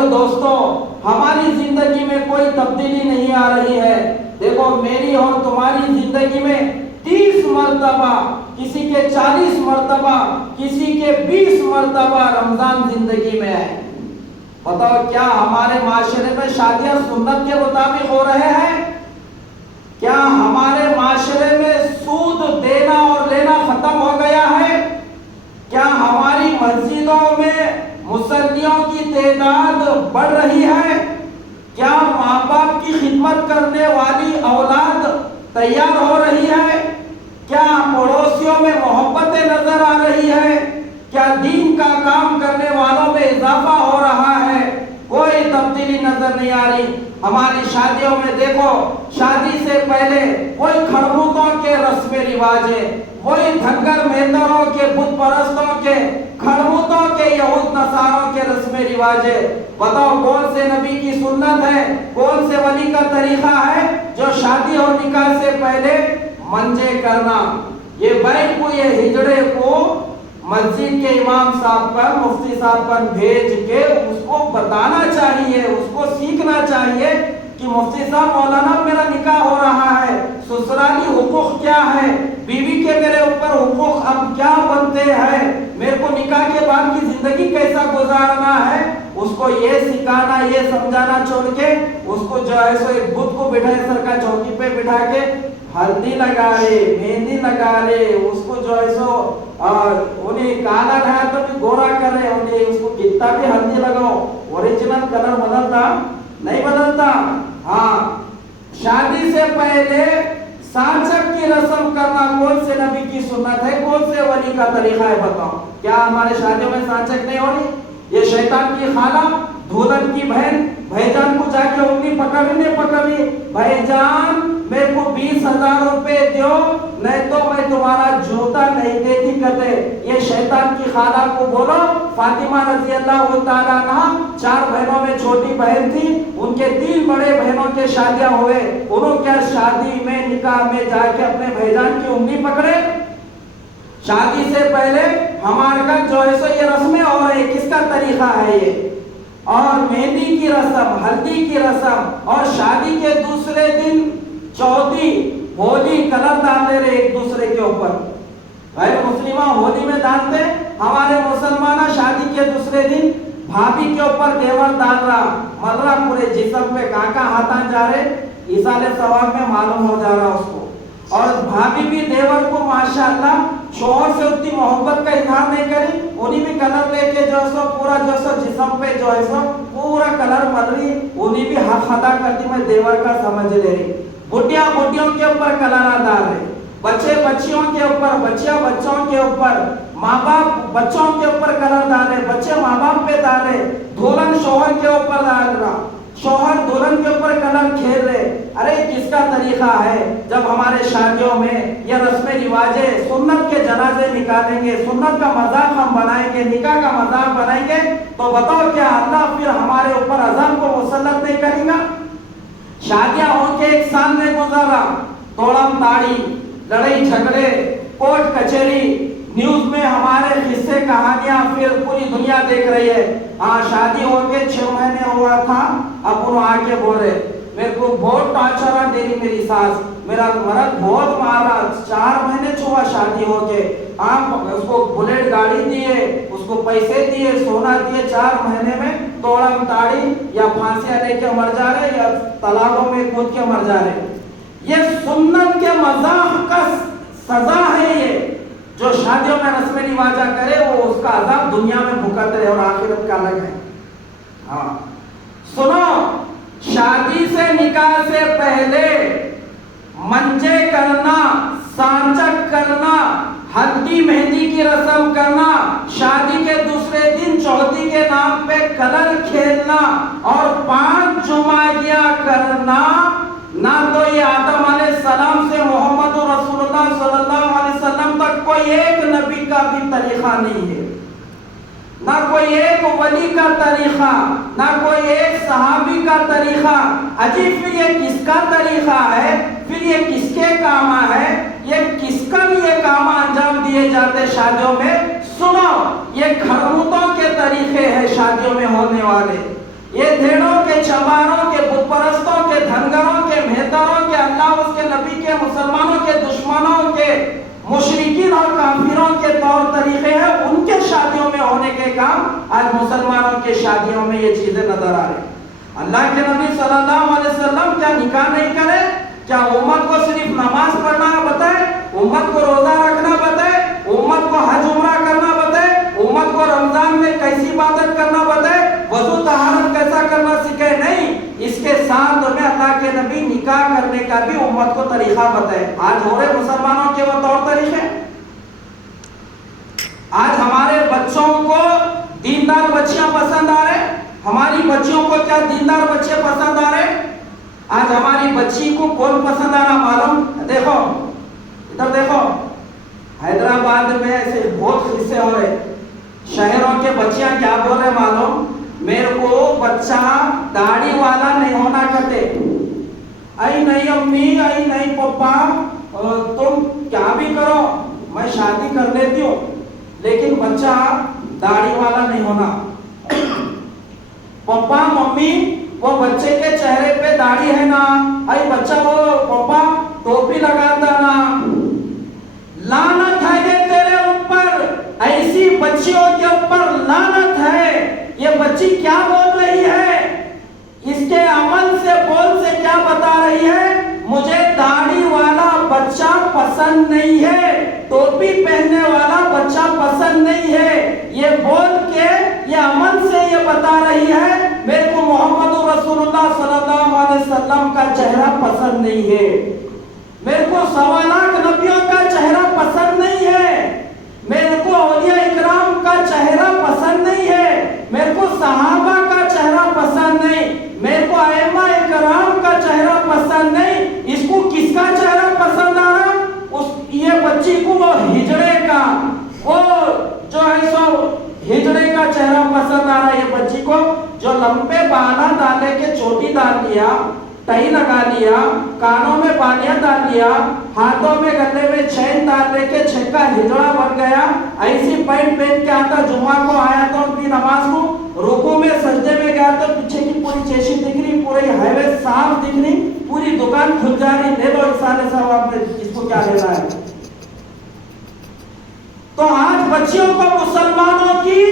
بھائیوں دوستوں، ہماری زندگی میں کوئی تبدیلی نہیں آ رہی ہے۔ دیکھو میری اور تمہاری زندگی میں 30 مرتبہ، کسی کے 40 مرتبہ، کسی کے 20 مرتبہ رمضان زندگی میں ہے۔ بتاؤ کیا ہمارے معاشرے میں شادیاں سنت کے مطابق ہو رہے ہیں؟ کیا ہمارے معاشرے میں سود دینا اور لینا ختم ہو گیا ہے؟ کیا ہماری مسجدوں میں مصلیوں کی تعداد بڑھ رہی ہے؟ کیا ماں باپ کی خدمت کرنے والی اولاد تیار ہو رہی ہے؟ کیا پڑوسیوں میں محبتیں نظر آ رہی ہے؟ کیا دین کا کام کرنے والوں میں اضافہ ہو رہا ہے؟ کوئی تبدیلی نظر نہیں آ رہی۔ ہماری شادیوں میں دیکھو، شادی سے پہلے کوئی کھڑبوتوں کے رسم رواج ہے، وہی دھنگر مہتروں کے، بت پرستوں کے، کھڑبوتوں کے، یہود نصاروں کے رسم رواج ہے۔ بتاؤ کون سے نبی کی سنت ہے، کون سے ولی کا طریقہ ہے جو شادی اور نکاح سے پہلے منجے کرنا؟ یہ بیٹھ کو، یہ ہجڑے کو مسجد کے امام صاحب پر، مفتی صاحب پر بھیج کے اس کو بتانا چاہیے، اس کو سیکھنا چاہیے کہ مفتی صاحب مولانا میرا نکاح ہو رہا ہے، سسرالی حقوق کیا ہے، بیوی کے میرے اوپر حقوق اب کیا بنتے ہیں، میرے کو نکاح کے بعد کی زندگی کیسا گزارنا ہے، اس کو یہ سکھانا، یہ سمجھانا چھوڑ کے اس کو جو ہے سو ایک بت کو بٹھائے سر کا چوکی پہ بٹھا کے ہلدی لگا رہے، مہندی لگا رہے، اس کو جو ہے سو انہیں کالا ہے تو بھی گورا کر رہے، انہیں اس کو کتنا بھی ہلدی لگاؤ، اوریجنل کلر بدلتا نہیں بدلتا۔ ہاں، شادی سے پہلے سانچک کی رسم کرنا کون سے نبی کی سنت ہے، کون سے ولی کا طریقہ ہے؟ بتاؤ کیا ہمارے شادیوں میں سانچک نہیں ہو رہی؟ یہ شیطان کی خالہ، دھولن کی بہن بھائی جان کو جا کے انگلی پکڑی، بھائی جان میرے کو 20,000 روپے دیو، نہیں تو میں تمہارا جوتا نہیں دیتی کہتے۔ یہ شیطان کی خالہ کو بولو، فاطمہ رضی اللہ تعالیٰ عنہ 4 بہنوں میں چھوٹی بہن تھی، ان کے 3 بڑے بہنوں کے شادیاں ہوئے، انہوں کیا شادی میں نکاح میں جا کے اپنے بھائی جان کی انگلی پکڑے؟ شادی سے پہلے ہمارے کا جو ہے سو یہ رسمیں ہو رہی، کس کا طریقہ ہے یہ؟ اور مہندی کی رسم، ہلدی کی رسم، اور شادی کے دوسرے دن چودی ہولی کلر ڈال رہے ایک دوسرے کے اوپر۔ غیر مسلمہ ہولی میں ڈالتے، ہمارے مسلمانہ شادی کے دوسرے دن بھابھی کے اوپر دیور ڈال رہا، مر رہا پورے جسم پہ، کہاں ہاتھاں جا رہے، ایصال ثواب میں معلوم ہو جا رہا اس کو۔ اور بھابھی بھی دیور کو ماشاءاللہ شوہر سے اتنی محبت کا اظہار نہیں کری، انہیں بھی کلر لے کے جو سو پورا جو سو جسم پہ جو ہے سو پورا کلر مر رہی، انہیں بھی حق ادا کرتی میں دیور کا سمجھ لے رہی۔ بڈیا بڈیوں کے اوپر کلر ڈال رہے، بچے بچیوں کے اوپر، بچیاں بچوں کے اوپر، ماں باپ بچوں کے اوپر کلر ڈال رہے، بچے ماں باپ پہ ڈال رہے، دلہن شوہر کے اوپر ڈال رہا، شوہر دلہن کے اوپر کلر کھیل رہے۔ ارے کس کا طریقہ ہے؟ جب ہمارے شادیوں میں یہ رسم رواجیں، سنت کے جنازے نکالیں گے، سنت کا مذاق ہم بنائیں گے، نکاح کا مذاق بنائیں گے، تو بتاؤ کیا اللہ پھر ہمارے اوپر عذاب کو مسلط نہیں کرے گا؟ شادیاں ہو کے 1 سال میں گزارا، توڑم تاڑی، لڑائی جھگڑے، کورٹ کچہری، نیوز میں ہمارے قصے کہانیاں پھر پوری دنیا دیکھ رہی ہے۔ ہاں شادی ہو کے 6 مہینے ہوا تھا، اب انہوں آ کے بول رہے میرے کو بہت ٹارچر دے رہی میری ساس، میرا مرد بہت مارا، 4 مہینے چھوا شادی ہو کے، آپ اس کو بلیٹ گاڑی دیے، اس کو پیسے دیے، سونا دیے، 4 مہینے میں توڑم تاڑی یا پھانسیاں لے کے مر جا رہے یا تالابوں میں کود کے مر جا رہے۔ یہ سنت کے مذاق کا سزا ہے، یہ جو شادیوں میں رسم رواجہ کرے وہ اس کا عذاب دنیا میں بھگت رہے اور آخرت کا الگ ہے۔ ہاں سنو، شادی سے نکاح سے پہلے منجے کرنا، سانچک کرنا، ہلدی مہندی کی رسم کرنا، شادی کے دوسرے دن چوتھی کے نام پہ کلر کھیلنا اور 5 جمعہ کرنا، نہ تو یہ آدم علیہ السلام سے محمد رسول اللہ صلی اللہ علیہ وسلم تک کوئی ایک نبی کا بھی طریقہ نہیں ہے، نہ کوئی ایک ولی کا طریقہ، نہ کوئی ایک صحابی کا طریقہ۔ عجیب، پھر یہ کس کا طریقہ ہے؟ پھر یہ کس کے کام ہے؟ یہ کس کا بھی یہ کام انجام دیے جاتے شادیوں میں؟ سنو، یہ کھڑبوتوں کے طریقے ہیں شادیوں میں ہونے والے، یہ بھیڑوں کے، چماروں کے، بت پرستوں کے، دھنگروں کے، مہتروں کے، اللہ اس کے نبی کے، مسلمانوں کے دشمنوں کے، مشرکین اور کافروں کے طور طریقے ہیں، ان کے شادیوں میں ہونے کے کام آج مسلمانوں کے شادیوں میں یہ چیزیں نظر آ رہی ہیں۔ اللہ کے نبی صلی اللہ علیہ وسلم کیا نکاح نہیں کرے؟ کیا امت کو صرف نماز پڑھنا بتائے؟ امت کو روزہ رکھنا بتائے؟ امت کو حج عمرہ کرنا بتائے؟ امت کو رمضان میں کیسی عبادت کرنا بتائے؟ وضو طہارت کیسا کرنا سکھائے؟ نہیں، اس کے ساتھ میں اللہ کے نبی نکاح کرنے کا بھی امت کو طریقہ بتائے۔ آج ہو رہے مسلمانوں کے وہ طور طریقے، آج ہمارے بچوں کو دیندار بچیاں پسند آ رہے، ہماری بچیوں کو کیا دیندار بچے پسند آ رہے؟ آج ہماری بچی کو کون پسند آ رہا معلوم؟ دیکھو ادھر دیکھو، حیدرآباد میں ایسے بہت قصے ہو رہے، شہروں کے بچیاں کیا بول رہے معلوم؟ میرے کو بچہ داڑھی والا نہیں ہونا کہتے، ائی نہیں امی، ائی نہیں پپا، تم کیا بھی کرو میں شادی کر لیتی ہوں لیکن بچہ داڑھی والا نہیں ہونا۔ پپا ممی وہ بچے کے چہرے پہ داڑھی ہے نا، ائی بچہ وہ پپا ٹوپی لگاتا نا، لعنت ہے یہ تیرے اوپر، ایسی بچیوں کے اوپر لعنت ہے۔ یہ بچی کیا بول رہی ہے؟ اس کے عمل سے، بول سے کیا بتا رہی ہے؟ مجھے داڑھی والا بچہ پسند نہیں ہے، ٹوپی پہننے والا بچہ پسند نہیں ہے۔ یہ بول کے، یہ عمل سے یہ بتا رہی ہے میرے کو محمد رسول اللہ صلی اللہ علیہ وسلم کا چہرہ پسند نہیں ہے، میرے کو 1.25 لاکھ نبیوں کا چہرہ پسند نہیں ہے، میرے کو اولیاء اکرام کا چہرہ پسند نہیں ہے، میرے کو صحابہ کا چہرہ پسند نہیں، میرے کو ائمہ اکرام کا چہرہ پسند نہیں۔ اس کو کس کا چہرہ پسند آ رہا؟ یہ بچی کو وہ ہجڑے کا، وہ جو ہے سو ہجڑے کا چہرہ پسند آ رہا ہے۔ یہ بچی کو جو لمبے بالا ڈالے کے چوٹی ڈال دیا، ٹائی لگا لیا، کانوں میں بالیاں ڈال لیا، ہاتھوں میں گلے میں چین ڈال دے کے چھکا ہجڑا بن گیا، ایسی پینٹ پہن کے آتا، جمعہ کو آیا تو اپنی نماز کو رکوع میں سجدے میں گیا تو پیچھے کی پوری چیشی دکھ رہی، پورے ہائی وے صاف دکھ رہی، پوری دکان کھل جا رہی، لے لو سارے ثواب میں، اس کو کیا لینا ہے؟ تو آج بچیوں کو مسلمانوں کی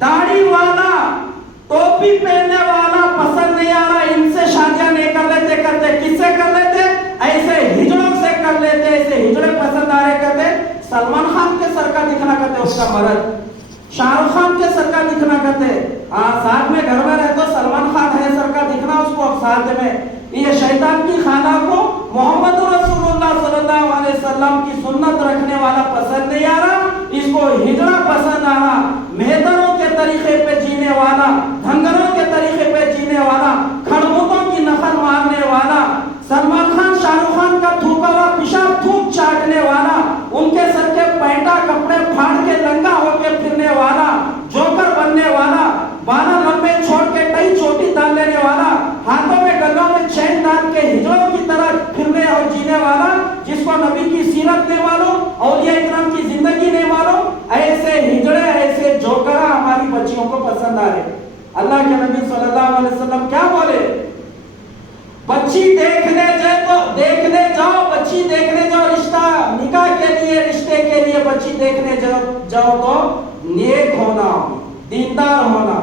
داڑھی والا، ٹوپی پہننے والا پسند نہیں آ رہا، ان سے شادیاں نہیں کر لیتے، کرتے کس سے کر لیتے؟ ایسے ہجڑوں سے کر لیتے، ایسے ہجڑے پسند آ رہے کرتے۔ سلمان خان کے سر کا دکھنا کرتے اس کا مرد، شاہ رخ خان کے سر کا دکھنا کرتے، ساتھ میں گھر میں رہے تو سلمان خان ہے سر کا دکھنا اس کو ساتھ میں۔ یہ شیطان کی خانہ کو محمد رسول اللہ صلی اللہ علیہ وسلم کی سنت رکھنے والا پسند نہیں آ رہا، اس کو ہجڑا پسند آ رہا، مہتروں کے طریقے پہ جینے والا، دھنگروں کے طریقے پہ جینے والا، کھڑبوتوں کی نقل مارنے والا، سلمان خان شاہ رخ خان کا تھوکا ہوا پیشاب تھوک چاٹنے والا، ان کے سر کے پینٹا کپڑے پھاڑ کے لنگا ہو کے پھرنے والا، جوکر بننے والا، بالا لمبے چھوڑ کے ٹائی چوٹی ڈال لینے والا، ہاتھوں میں گلوں میں چین ڈال کے ہجڑوں کی طرح پھرنے اور جینے والا، جس کو نبی کی سیرت نہیں معلوم، اولیاء اکرام کی زندگی نہیں معلوم، ایسے ہجڑے، ایسے جوکرہ ہماری بچیوں کو پسند آ رہے۔ اللہ کے نبی صلی اللہ علیہ وسلم کیا بولے؟ بچی دیکھنے جاؤ، بچی دیکھنے جاؤ، رشتہ نکاح کے لیے، رشتے کے لیے بچی دیکھنے جاؤ تو نیک ہونا، دیندار ہونا۔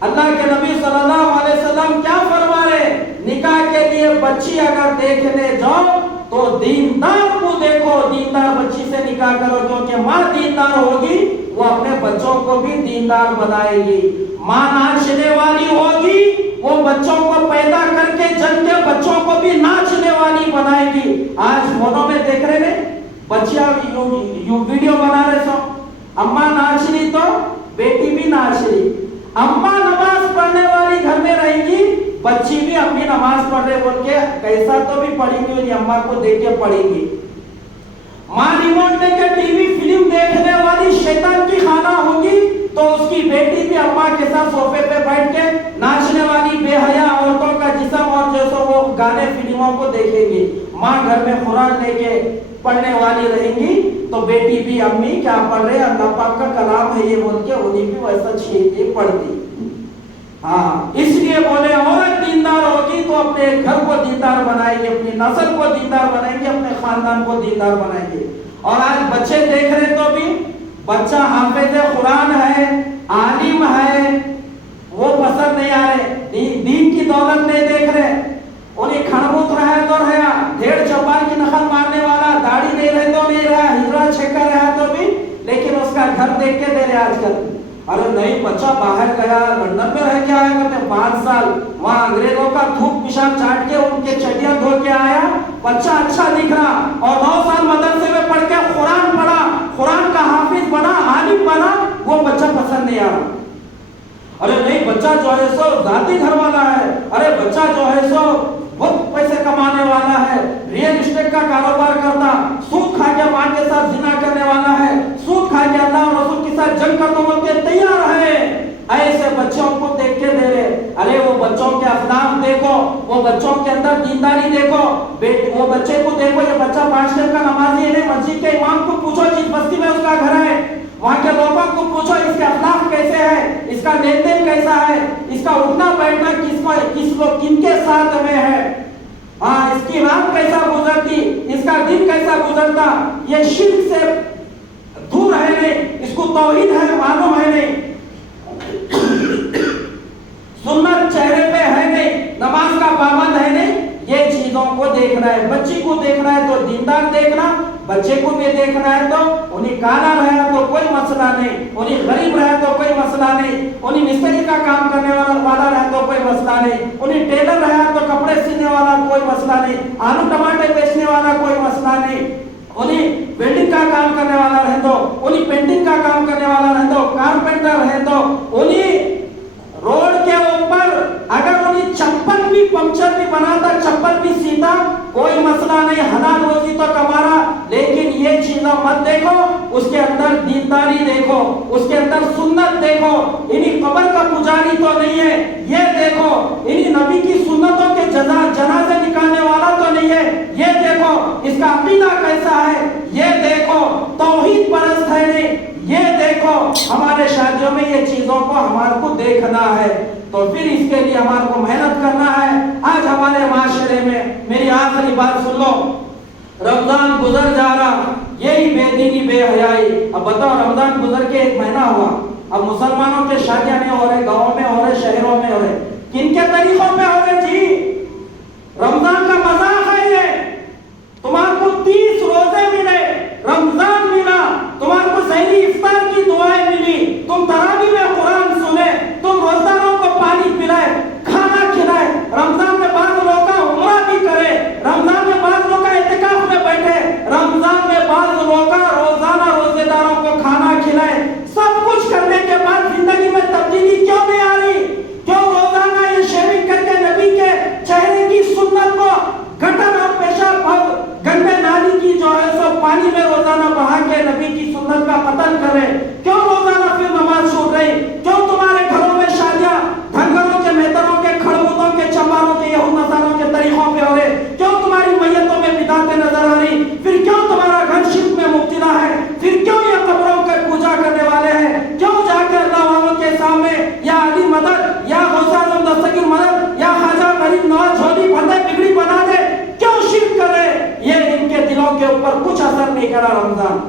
اللہ کے نبی صلی اللہ علیہ وسلم کیا فرما رہے؟ نکاح کے لیے بچی اگر دیکھنے جاؤ تو دیندار کو دیکھو، دیندار بچی سے نکاح کرو، کیونکہ ماں دیندار ہوگی وہ اپنے بچوں کو بھی دیندار بنائے گی۔ ماں ناچنے والی ہوگی، وہ بچوں کو پیدا کر کے جن کے بچوں کو بھی ناچنے والی بنائے گی۔ آج فونوں میں دیکھ رہے ہیں بچیاں ویڈیو بنا رہے سو، اماں ناچ رہی تو بیٹی بھی ناچ رہی، اماں نماز پڑھنے والی گھر میں رہیں گی، بچی بھی امی نماز پڑھ رہے بول کے کیسا تو بھی پڑھیں گی، اور اماں کو دیکھ کے پڑھیں گی۔ ماں ریموٹ لے کے ٹی وی فلم دیکھنے والی شیطان کی خانہ ہوگی تو اس کی بیٹی بھی اماں کے ساتھ صوفے پہ بیٹھ کے ناچنے والی بے حیا عورتوں کا جسم اور جیسے وہ گانے فلموں کو دیکھیں گی۔ ماں گھر میں قرآن لے کے پڑھنے والی رہیں گی تو بیٹی بھی امی کیا پڑھ رہے، اللہ پاک کا کلام ہے یہ بول کے انہیں بھی ویسا چھیڑ کے پڑھتی۔ ہاں اس لیے بولے عورت دیندار ہوگی تو اپنے گھر کو دیندار بنائے گی، اپنی نسل کو دیندار بنائیں گے، اپنے خاندان کو دیندار بنائیں گے۔ اور آج بچے دیکھ رہے تو بھی بچہ حافظ قرآن ہے، عالم ہے، وہ پسند نہیں آ رہے، دین کی دولت نہیں دیکھ رہے، انہیں کھڑبوت رہا تو رہا، ڈھیڑ چوپار کی نقل مارنے والا، داڑھی نہیں رہے تو نہیں رہا، ہجرا چھکا رہا تو بھی، لیکن اس کا گھر دیکھ کے دے رہے آج کل۔ ارے نہیں، بچہ باہر گیا، لندن میں رہ کے آیا کرتے 5 سال، وہاں انگریزوں کا تھوک پیشاب چاٹ کے ان کے چڈیاں دھو کے آیا، بچہ اچھا دکھ رہا، اور 9 سال مدرسے میں پڑھ کے قرآن پڑھا، قرآن کا حافظ بنا، عالم بنا، وہ بچہ پسند نہیں آ رہا۔ ارے نہیں، بچہ جو ہے سو ذاتی گھر والا ہے، ارے بچہ جو ہے سو بہت پیسے کمانے والا ہے، ریئل اسٹیٹ کا کاروبار کرتا، سود کھا کے ماں کے ساتھ زنا کرنے والا ہے، سود کھا کے اللہ اور رسول کے ساتھ جنگ کرنے بول کے تیار ہے، ایسے بچوں کو دیکھ کے دے رہے۔ ارے وہ بچوں کے اخلاق دیکھو، وہ بچوں کے اندر دینداری دیکھو، وہ بچے کو دیکھو، یہ بچہ 5 ٹائم کا نمازی ہے، مسجد کے امام کو پوچھو جس بستی میں اس کا گھر ہے، وہاں کے لوگوں کو پوچھو اس کے اخلاق کیسے ہے، اس کا لین دین کیسا ہے، اس کا اٹھنا بیٹھنا کن کے ساتھ میں ہے، ہاں اس کی رات کیسا گزرتی، اس کا دن کیسا گزرتا، یہ شرک سے دور ہے نہیں، اس کو توحید ہے معلوم ہے نہیں، سنت چہرے پہ ہے نہیں، نماز کا پابند ہے نہیں، یہ چیزوں کو دیکھنا ہے۔ بچی کو دیکھنا ہے تو دیندار دیکھنا، بچے کو بھی دیکھنا ہے تو انہیں کالا رہا تو کوئی مسئلہ نہیں، انہیں غریب رہا تو کوئی مسئلہ نہیں، انہیں مستری کا کام کرنے والا رہا تو کوئی مسئلہ نہیں، انہیں ٹیلر رہا تو کپڑے سینے والا کوئی مسئلہ نہیں، آلو ٹماٹر بیچنے والا کوئی مسئلہ نہیں، انہیں ویلڈنگ کا کام کرنے والا رہے تو، انہیں پینٹنگ کا کام کرنے والا رہے تو، کارپینٹر رہے تو، انہیں روڈ کے اوپر اگر انہیں چپل بھی پنکچر بھی بناتا، چپل بھی سیتا، کوئی مسئلہ نہیں، حلال روزی تو کما رہا، لیکن یہ چیزیں مت دیکھو، اس کے اندر دینداری دیکھو، اس کے اندر سنت دیکھو، انہیں قبر کا پجاری تو نہیں ہے، یہ دیکھو، انہیں نبی کی سنتوں کے جنازے نکالنے والا تو نہیں ہے، یہ دیکھو، اس کا عقیدہ کیسا ہے، یہ دیکھو، توحید پرست ہے نہیں، یہ دیکھو۔ ہمارے شادیوں میں یہ چیزوں کو ہمارے کو دیکھنا ہے، تو پھر اس کے لیے ہمارے کو محنت کرنا ہے۔ آج ہمارے معاشرے میں میری آخری بات سن لو، رمضان گزر جا رہا، یہی بے دینی بے حیائی، اب بتاؤ رمضان گزر کے 1 مہینہ ہوا، اب مسلمانوں کے شادیاں نہیں ہو رہے، گاؤں میں ہو رہے، شہروں میں ہو رہے، کن کے طریقوں میں ہو